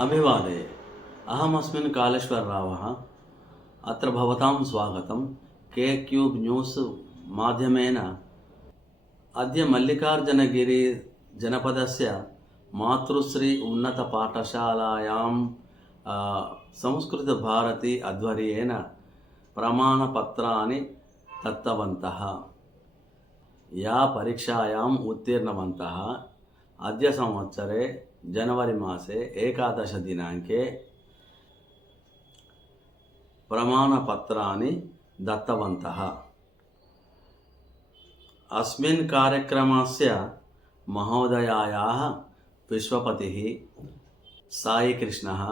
अभिवादये। अहमस्मिन् कालेश्वररावः। अत्र भवतां स्वागतं। के क्यूब् न्यूस् माध्यमेन अद्य मल्लिकार्जुनगिरि जनपदस्य मातृश्री उन्नतपाठशालायां संस्कृतभारती आध्वर्येण प्रमाणपत्राणि दत्तवन्तः। या परीक्षायाम् उत्तीर्णवन्तः अद्य संवत्सरे जनवरी मासे 11 दिनाङ्के प्रमाणपत्राणि दत्तवन्तः। अस्मिन् कार्यक्रमस्य महोदयायाः विश्वपतिः साईकृष्णः,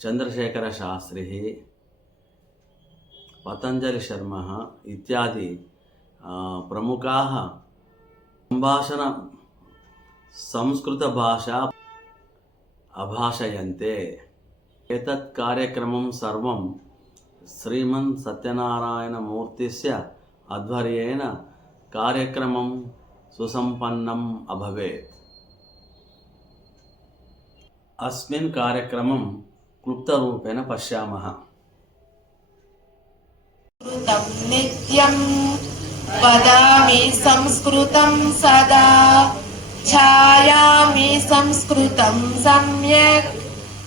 चन्द्रशेखरशास्त्री, पतञ्जलिशर्मा इत्यादि प्रमुखाः सम्भाषण संस्कृतभाषा अभाषयन्ते। एतत् कार्यक्रमं सर्वं श्रीमन् सत्यनारायणमूर्तिस्य आध्वर्येण कार्यक्रमं सुसम्पन्नम् अभवेत्। अस्मिन् कार्यक्रमं क्लुप्तरूपेण पश्यामः। नित्यं वदामि संस्कृतं सदा, ध्यायामि संस्कृतं सम्यक्,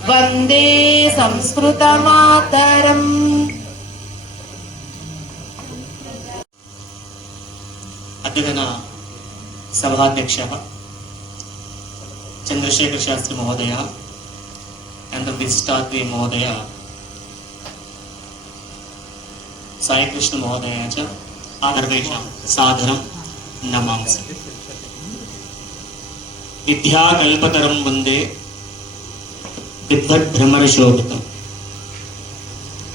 वन्दे संस्कृतमातरम्। अद्यतन सभाध्यक्षः चन्द्रशेखर शास्त्री महोदय, अनन्तरं विशिष्टातिथि महोदय साईकृष्ण महोदय च सर्वेषां सादरं नमांसि। विद्याकल्पतरं वन्दे विद्वद्भ्रमरशोभितम्।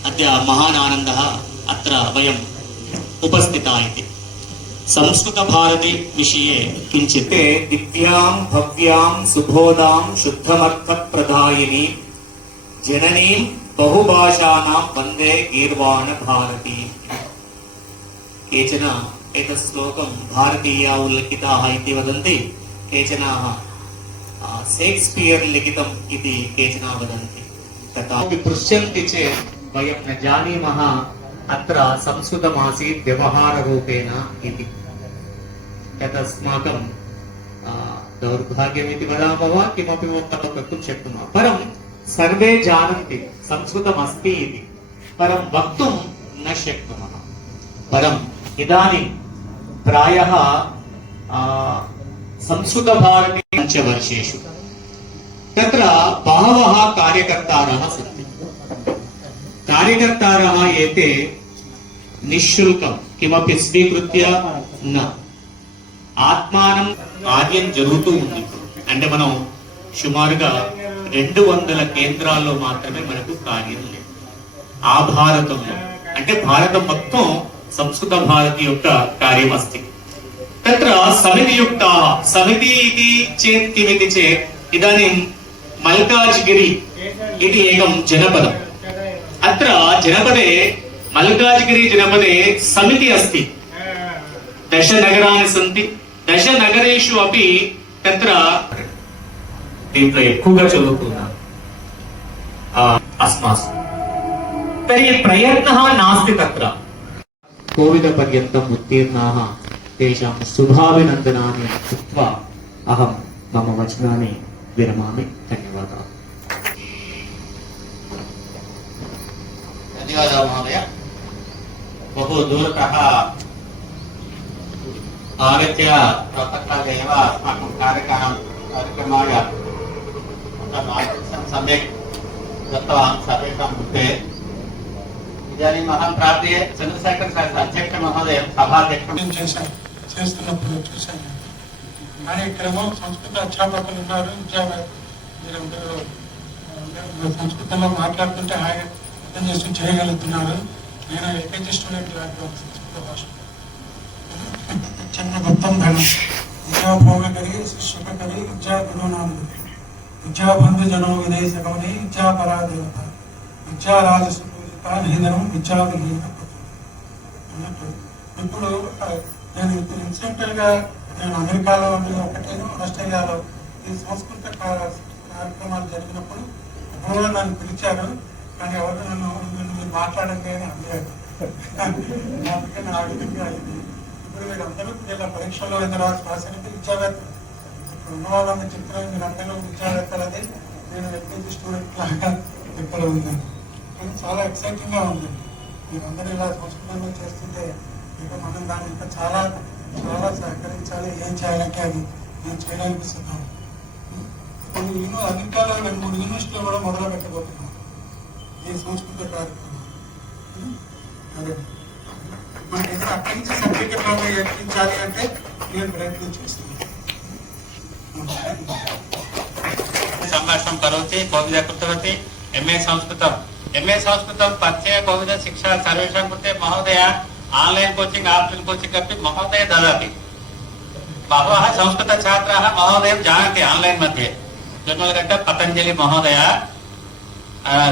अद्य महान् आनन्दः अत्र वयम् उपस्थिता इति। संस्कृतभारती विषये किञ्चित् दिव्यां भव्यां सुबोधां शुद्धमर्थप्रदायिनी जननीं बहुभाषाणां वन्दे गीर्वाणभारती। केचन एतत् श्लोकं भारतीया उल्लिखिताः इति वदन्ति, केचन शेक्स्पियर् लिखितम् इति केचन वदन्ति। तथापि पृच्छन्ति चेत् वयं न जानीमः अत्र संस्कृतमासीत् व्यवहाररूपेण इति। तदस्माकं दौर्भाग्यमिति वदामः वा किमपि वक्तुं शक्नुमः। परं सर्वे जानन्ति संस्कृतमस्ति इति, परं वक्तुं न शक्नुमः। परम् इदानीं प्रायः संस्कृतभारती पञ्चवर्षेषु तत्र बहवः कार्यकर्तारः सन्ति। कार्यकर्तारः एते निःशुल्कं किमपि स्वीकृत्य न, ఆత్మానం కార్యం జరుగుతూ ఉంది. అంటే మనం సుమారుగా 200 కేంద్రాల్లో మాత్రమే మనకు కార్యం లేదు. ఆ భారతంలో అంటే భారతం మొత్తం సంస్కృత భారతి యొక్క కార్యం అస్తి. తత్ర సమితియుక్తాः సమితి ఇది చేత్ కిమితి చేత్ ఇదాनीं మల్కాజ్గిరి ఇది ఏకం జనపదం. అత్ర జనపదే మల్కాజ్గిరి జనపదే సమితి అస్తి. 10 నగరాणि सन्ति. 10 నగరేషు अपि तत्र దీంట్లో ఎక్కువగా చదువుకున్నారు अस्मासु तर्हि प्रयत्नः नास्ति तत्र। कोविदपर्यन्तम् उत्तीर्णाः तेषां शुभाभिनन्दनानि उक्त्वा अहं मम वचनानि विरमामि। धन्यवादाः। धन्यवादः महोदय। बहु दूरतः आगत्य प्रातःकाले एव अस्माकं कार्यक्रमाय मार्गदर्शनं सम्यक् दत्तवान् सर्वेषां कृते। इदानीम् अहं प्रार्थये चन्द्रशेखर शास्त्री अध्यक्षमहोदयं सभाध्यक्षं చేస్తున్నప్పుడు చూశాను. కార్యక్రమం సంస్కృత అధ్యాపకులు ఉన్నారు, సంస్కృతంలో మాట్లాడుతుంటే హాయిగా అర్థం చేస్తూ చేయగలుగుతున్నారు. నేను ఎల్కేజీ స్టూడెంట్ లాంటి సంస్కృత భాష చిన్న గొప్పం ధనం విద్యాభోగ కరి శిక్షక కరి విద్యా గురునాథి విద్యాబంధు జనో విదేశకమని విద్యా పరాదేవత విద్యారాజసుపూజిత నిధనం విద్యావిహీన అన్నట్టు. ఇప్పుడు నేను ఇన్సిడెంటల్ గా నేను అమెరికాలో ఒకటి ఆస్ట్రేలియాలో ఈ సంస్కృత కార్యక్రమాలు జరిగినప్పుడు ఎవరో నన్ను పిలిచారు, కానీ ఎవరు నన్ను మీరు మాట్లాడండి అని అడిగారు. అందుకని ఆ విధంగా అయింది. ఇప్పుడు వీళ్ళందరూ ఇలా పరీక్షల్లో అయిన తర్వాత రాసిన విద్యావేత్తలు, ఇప్పుడు ఉన్న వాళ్ళని చెప్తున్నాను, మీరందరూ విద్యావేత్తలది, నేను ఎల్కేజీ స్టూడెంట్ లాగా చెప్పలు ఉందండి. కానీ చాలా ఎక్సైటింగ్గా ఉందండి. మీరందరూ ఇలా సంస్కృతంలో చేస్తుంటే ఇక మనం దాన్ని ఇంకా చాలా చాలా సహకరించాలి. ఏం చేయాలంటే అది నేను చేయాలనిపిస్తున్నాను. ఇప్పుడు అమెరికాలో 2-3 యూనివర్సిటీలు కూడా మొదలు పెట్టబోతున్నాను ఈ సంస్కృత కార్యక్రమం. అదే మనకి ఏదో అక్కడి నుంచి సర్టిఫికెట్ లాగా ఎక్కించాలి అంటే నేను ప్రయత్నం చేస్తున్నాను. సంభాషణం కరోతి కోవిద కృతవతి ఎంఏ సంస్కృతం పరిచయ కోవిద शिक्षा सर्वेषां कृते महोदय ऑनलाइन कोचिंग ऑफलाइन कोचिंग अपि महोदय ददाति। बहवः संस्कृत छात्राः महोदयं जानन्ति ऑनलाइन मध्ये। जन्मलगड्ड पतञ्जलि महोदय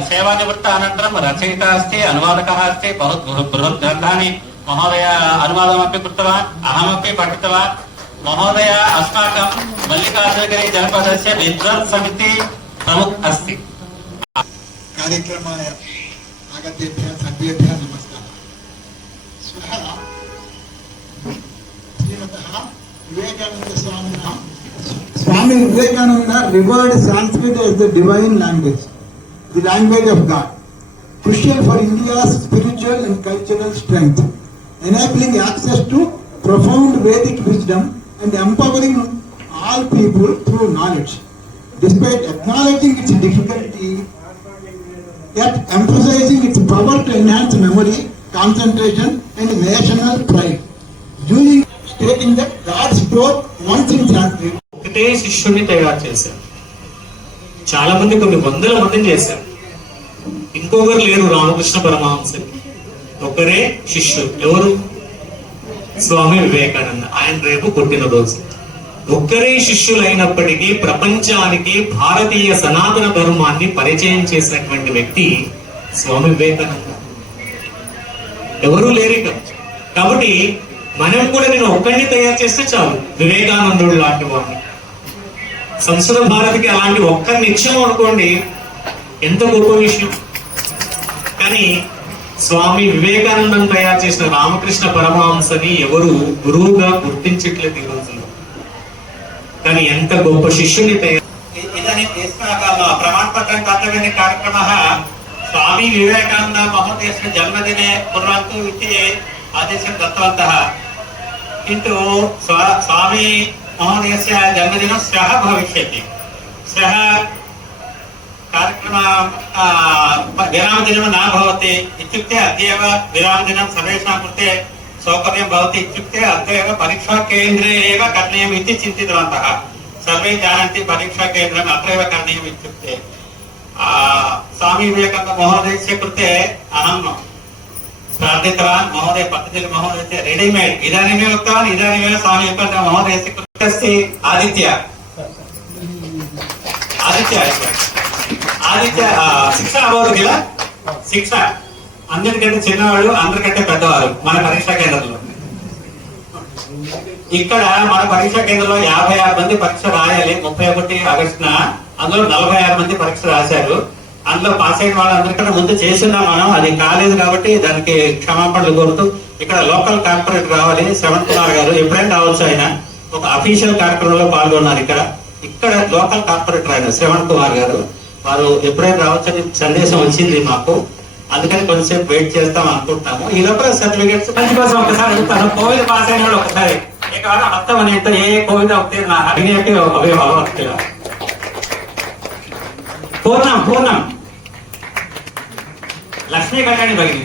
सेवानिवृत्त अनन्तरं रचयिता अस्ति, अनुवादकः अस्ति। बृहत् ग्रन्थानि महोदय अनुवादमपि कृतवान्, अहमपि पठितवान्। महोदय अस्माकं मल्लिकार्जुनगिरि जनपदस्य विद्वत् समिति प्रमुख अस्ति। कार्यक्रमाय आगतेभ्यः सर्वेभ्यः नमस्कारः। श्वः श्रीमतः विवेकानंद स्वामिनः Swami Vivekananda revered Sanskrit as the divine language, the language of God, crucial for India's spiritual and cultural strength, enabling access to profound Vedic wisdom and empowering all people through knowledge. Despite acknowledging its difficulty, yet emphasizing its power to enhance memory, concentration, and national pride. Using stating that God spoke once in Sanskrit. ఒకటే శిష్యుడిని తయారు చేశారు. చాలా మంది, కొన్ని వందల మందిని చేశారు. ఇంకొకరు లేరు రామకృష్ణ పరమహంసకి, ఒకరే శిష్యుడు. ఎవరు? స్వామి వివేకానంద. ఆయన రేపు పుట్టినరోజు. ఒక్కరే శిష్యులైనప్పటికీ ప్రపంచానికి భారతీయ సనాతన ధర్మాన్ని పరిచయం చేసినటువంటి వ్యక్తి స్వామి వివేకానంద. ఎవరూ లేరు ఇక. కాబట్టి మనం కూడా నేను ఒక్కడిని తయారు చేస్తే చాలు, వివేకానందుడు లాంటి వాడిని. సంస్కృత భారతికి అలాంటి ఒక్కరిని ఇచ్చాము అనుకోండి, ఎంత గొప్ప విషయం. కానీ స్వామి వివేకానందం తయారు చేసిన రామకృష్ణ పరమహంసని ఎవరు గురువుగా గుర్తించట్లేదు ఈ రోజుల్లో. కానీ ఎంత గొప్ప శిష్యుని తయారు. इदानीं प्रमाणपत्रं दातव्यः कार्यक्रमः स्वामी विवेकानन्द महोदयस्य जन्मदिने कुर्वन्तु इति आदेशं दत्तवन्तः। किन्तु स्वामी महोदयस्य जन्मदिनं श्वः भविष्यति। श्वः कार्यक्रमः विरामदिनं न भवति इत्युक्ते अद्यैव विरामदिनं सर्वेषां कृते सौकर्यं भवति इत्युक्ते अद्यैव परीक्षाकेन्द्रे एव करणीयम् इति चिन्तितवन्तः। सर्वे जानन्ति परीक्षाकेन्द्रम् अत्रैव करणीयम् इत्युक्ते स्वामी विवेकानन्द महोदयस्य कृते अहं प्रार्थितवान्। महोदय पतञ्जलि महोदयस्य रेडिमेड् इदानीमेव उक्तवान्, इदानीमेव स्वामी विवेकानन्द महोदयस्य कृते अस्ति आदित्य శిక్ష అవ్వదు కదా. శిక్ష అందరికంటే చిన్నవాళ్ళు, అందరికంటే పెద్దవారు మన పరీక్షా కేంద్రంలో. ఇక్కడ మన పరీక్షా కేంద్రంలో 56 మంది పరీక్ష రాయాలి 31 ఆగస్టున. అందులో 46 మంది పరీక్ష రాశారు. అందులో పాస్ అయిన వాళ్ళందరికన్నా ముందు చేస్తున్నాం మనం. అది కాలేదు కాబట్టి దానికి క్షమాపణలు కోరుతూ, ఇక్కడ లోకల్ కార్పొరేటర్ రావాలి శ్రవణ్ కుమార్ గారు, ఎప్పుడైనా రావచ్చు. ఆయన ఒక అఫీషియల్ కార్యక్రమంలో పాల్గొన్నారు. ఇక్కడ లోకల్ కార్పొరేటర్ ఆయన శ్రవణ్ కుమార్ గారు, వారు ఎప్పుడైనా రావచ్చని సందేశం వచ్చింది మాకు. అందుకని కొంచెంసేపు వెయిట్ చేస్తాం అనుకుంటున్నాము. ఈ లోపల సర్టిఫికేట్స్ మంచి కోసం ఒకసారి అడుగుతాను. కోవిడ్ పాస్ అయిన వాళ్ళు ఒకసారి ఏకాల మొత్తం అనేంత ఏ కోవిడ్ అవుతాయి నా అడిగినట్టు అవే అవ్వట్లేదు. పూర్ణం లక్ష్మీ కళ్యాణి భగిని,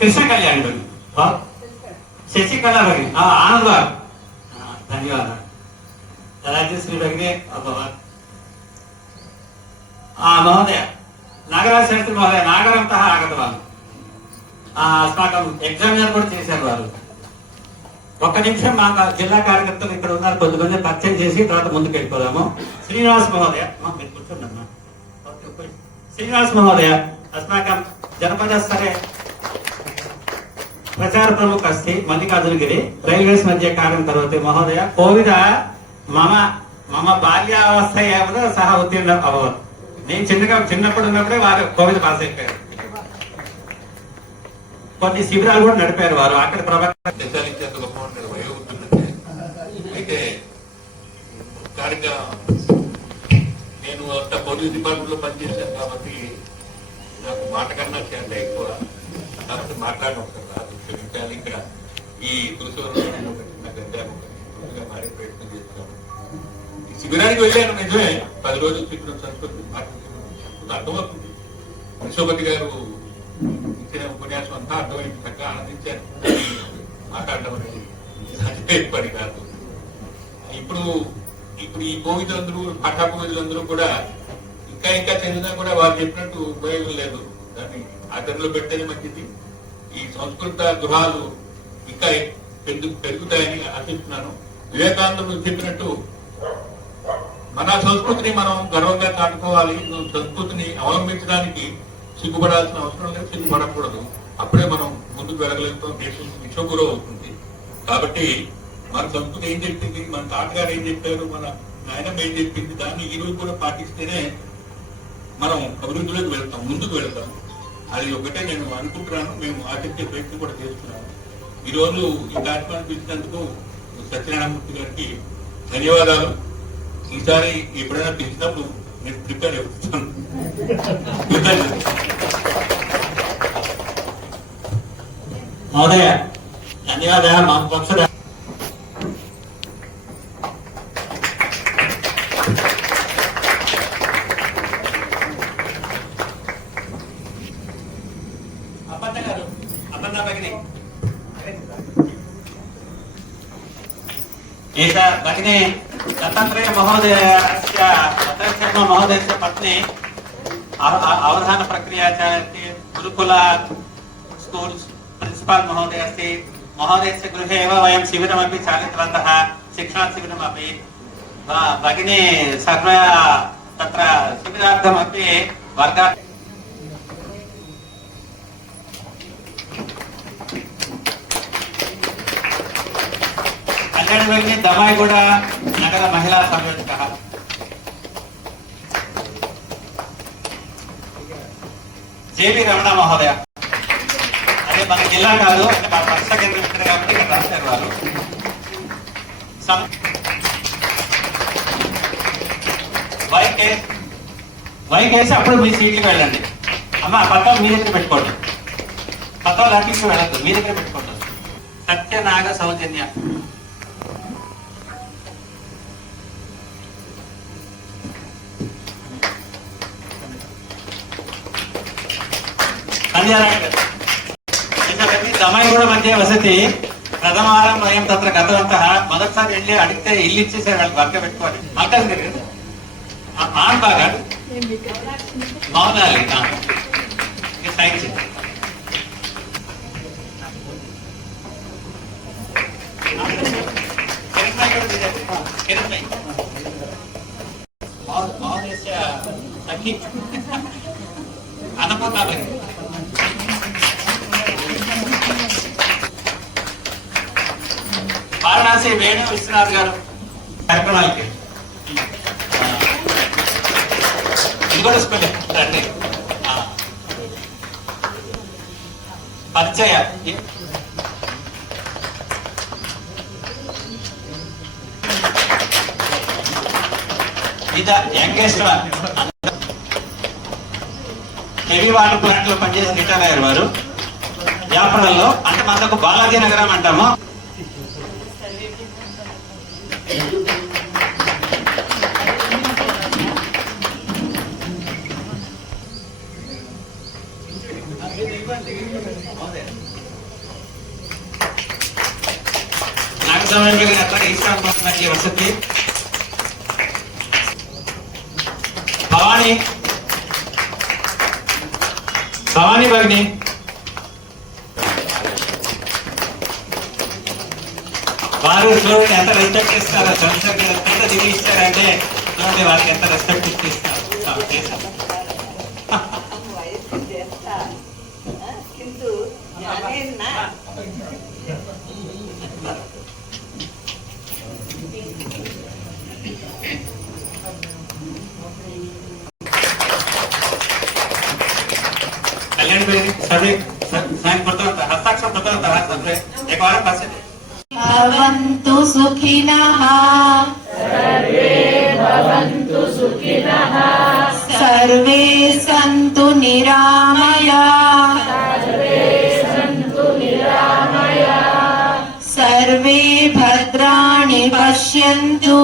కృష్ణ కళ్యాణి భగిని, శశికళ భగిని, ఆనంద్ గారు ధన్యవాదాలు. రాజశ్రీ భగిని महोदय नागराज शास्त्री महोदय नागरंतः आगतवान् अस्माकं एग्जामिनर కూడా చేశారు వారు. ఒక్క నిమిషం మా జిల్లా కార్యకర్తలు ఇక్కడ ఉన్నారు, కొంచెం పరిచయం చేసి తర్వాత ముందుకు వెళ్ళిపోదాము. శ్రీనివాస్ మహోదయ మీరు కూర్చోండమ్మా. శ్రీనివాస్ మహోదయ अस्माकं जनपदस्तरे प्रचार प्रमुख अस्ति मल्लिकार्जुनगिरि रैल्वेस् मध्ये कार्यं करोति महोदय। कोविद मम మమ బాల్యావస్థ ఏమో సహా ఉత్తీర్ణ అవ్వదు. నేను చిన్నప్పుడు ఉన్నప్పుడే వారు కోవిడ్ పాస్ అయిపోయారు. కొన్ని శిబిరాలు కూడా నడిపారు వారు. అక్కడ ప్రభావం అయితే కార్యక్రమ నేను అంత పోలీస్ డిపార్ట్మెంట్ లో పనిచేశాను కాబట్టి నాకు మాట కన్నా చాలా ఎక్కువ కాబట్టి మాట్లాడడం ఒకసారి రాదు. క్షమించాలి. ఇక్కడ ఈ తులసివరంలో మారే ప్రయత్నం చేస్తున్నాను. ఈ శిబిరానికి వెళ్ళాను నిజమే. 10 రోజులు శిబిరం సంస్కృతి అర్థమవుతుంది. విశ్వపతి గారు ఇచ్చిన ఉపన్యాసం అంతా అర్థమైంది. చక్కగా ఆనందించాను. మాట్లాడటం అనేది సాధ్యమే పని కాదు. ఇప్పుడు ఈ కోవిదులందరూ పాఠా కోవిదులందరూ కూడా ఇంకా చెందినా కూడా వారు చెప్పినట్టు ఉపయోగం లేదు. దాన్ని ఆచరణలో పెట్టేది మంచిది. ఈ సంస్కృత గృహాలు ఇంకా పెరుగుతాయని ఆశిస్తున్నాను. వివేకానందుడు చెప్పినట్టు మన సంస్కృతిని మనం గర్వంగా చాటుకోవాలి. సంస్కృతిని అవలంబించడానికి సిగ్గుపడాల్సిన అవసరం లేదు, సిగ్గుపడకూడదు. అప్పుడే మనం ముందుకు వెళ్ళగలుగుతాం. దేశం విశ్వగురువు అవుతుంది. కాబట్టి మన సంస్కృతి ఏం చెప్పింది, మన తాతగారు ఏం చెప్పారు, మన నాయనమ్మ ఏం చెప్పింది, దాన్ని ఈ రోజు కూడా పాటిస్తేనే మనం అభివృద్ధిలోకి వెళ్తాం, ముందుకు వెళ్తాం. అది ఒకటే నేను అనుకుంటున్నాను. మేము ఆచరించే ప్రయత్నం కూడా చేస్తున్నాము. ఈ రోజు ఈ కార్యక్రమాన్ని పిలిచినందుకు సత్యనారాయణమూర్తి గారికి ధన్యవాదాలు. ఈసారి ఎప్పుడైనా పిలిచినప్పుడు నేను ప్రిపేర్ అవుతాను. మహోదయ ధన్యవాదాలు. మా పక్ష एषा भगिनी दत्तात्रेय महोदयस्य दत्तात्रेय महोदयस्य पत्नी अवधान प्रक्रिया चालयति. गुरुकुल स्कूल प्रिन्सिपल महोदय अस्ति. महोदयस्य गृहे एव वयं शिबिरमपि चालितवन्तः, शिक्षणशिबिरमपि. भगिनी सर्व तत्र शिबिरार्थमपि वर्ग दमाईगुड़ नगर महिला संयोजक जेबी रमण महोदय. अरे मन जिला का परीक्षा केंद्र इकड़े रास्तार वाరు వైకేసి అప్పుడు మీ సీట్కి వెళ్ళండి. అమ్మ పత్రాలు మీ దగ్గర పెట్టుకోండి. పత్రాలు అట్టించి వెళ్ళద్దు, మీ దగ్గర పెట్టుకోండి. సత్యనాగ సౌజన్య దమాయిగూడ మధ్య వసతి. ప్రథమవారం వయం తత్ర గతవంతః. మొదటిసారి వెళ్ళి అడిగితే ఇల్లు ఇచ్చేసారు వాళ్ళు. వర్గ పెట్టుకోవాలి. అక్కడి ఆన్ బాగా మౌనాలి సైన్స్ సఖి అన్నపోతాలి. వారణాసి వేణు విశ్వనాథ్ గారు కార్యక్రమాలకి ఇది కూడా స్కూల్ రండి. పరిచయ ఇది youngest one. Heavy water plant లో పనిచేసి రిటైర్ అయ్యారు వారు. వ్యాపారంలో అంటే మనకు బాలాజీ నగరం అంటాము. వసతి భవానీ భగిని వారు చూడండి ఎంత రెస్పెక్ట్ ఇస్తారో. చంద్రశేఖర్ ఎంత దిగి ఇస్తారంటే చూడండి వారికి ఎంత రెస్పెక్ట్ ఇస్తారు. सर्वे साइन कृतवन्तः हस्ताक्षरं कृतवन्तः सर्वे एकवारं पश्यतु भवन्तु सुखिनः सर्वे सन्तु निरामया सर्वे भद्राणि पश्यन्तु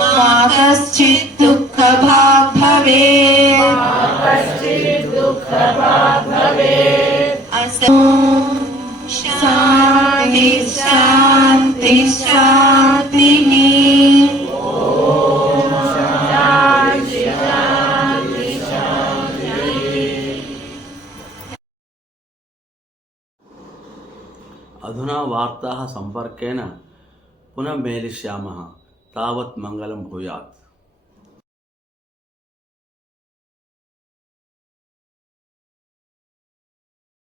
मा कश्चित् दुःखभाग् भवेत् शान्ति शान्ति शान्तिः अधुना वार्ताः सम्पर्केण पुनः मेलिष्यामः। तावत् मङ्गलं भूयात्।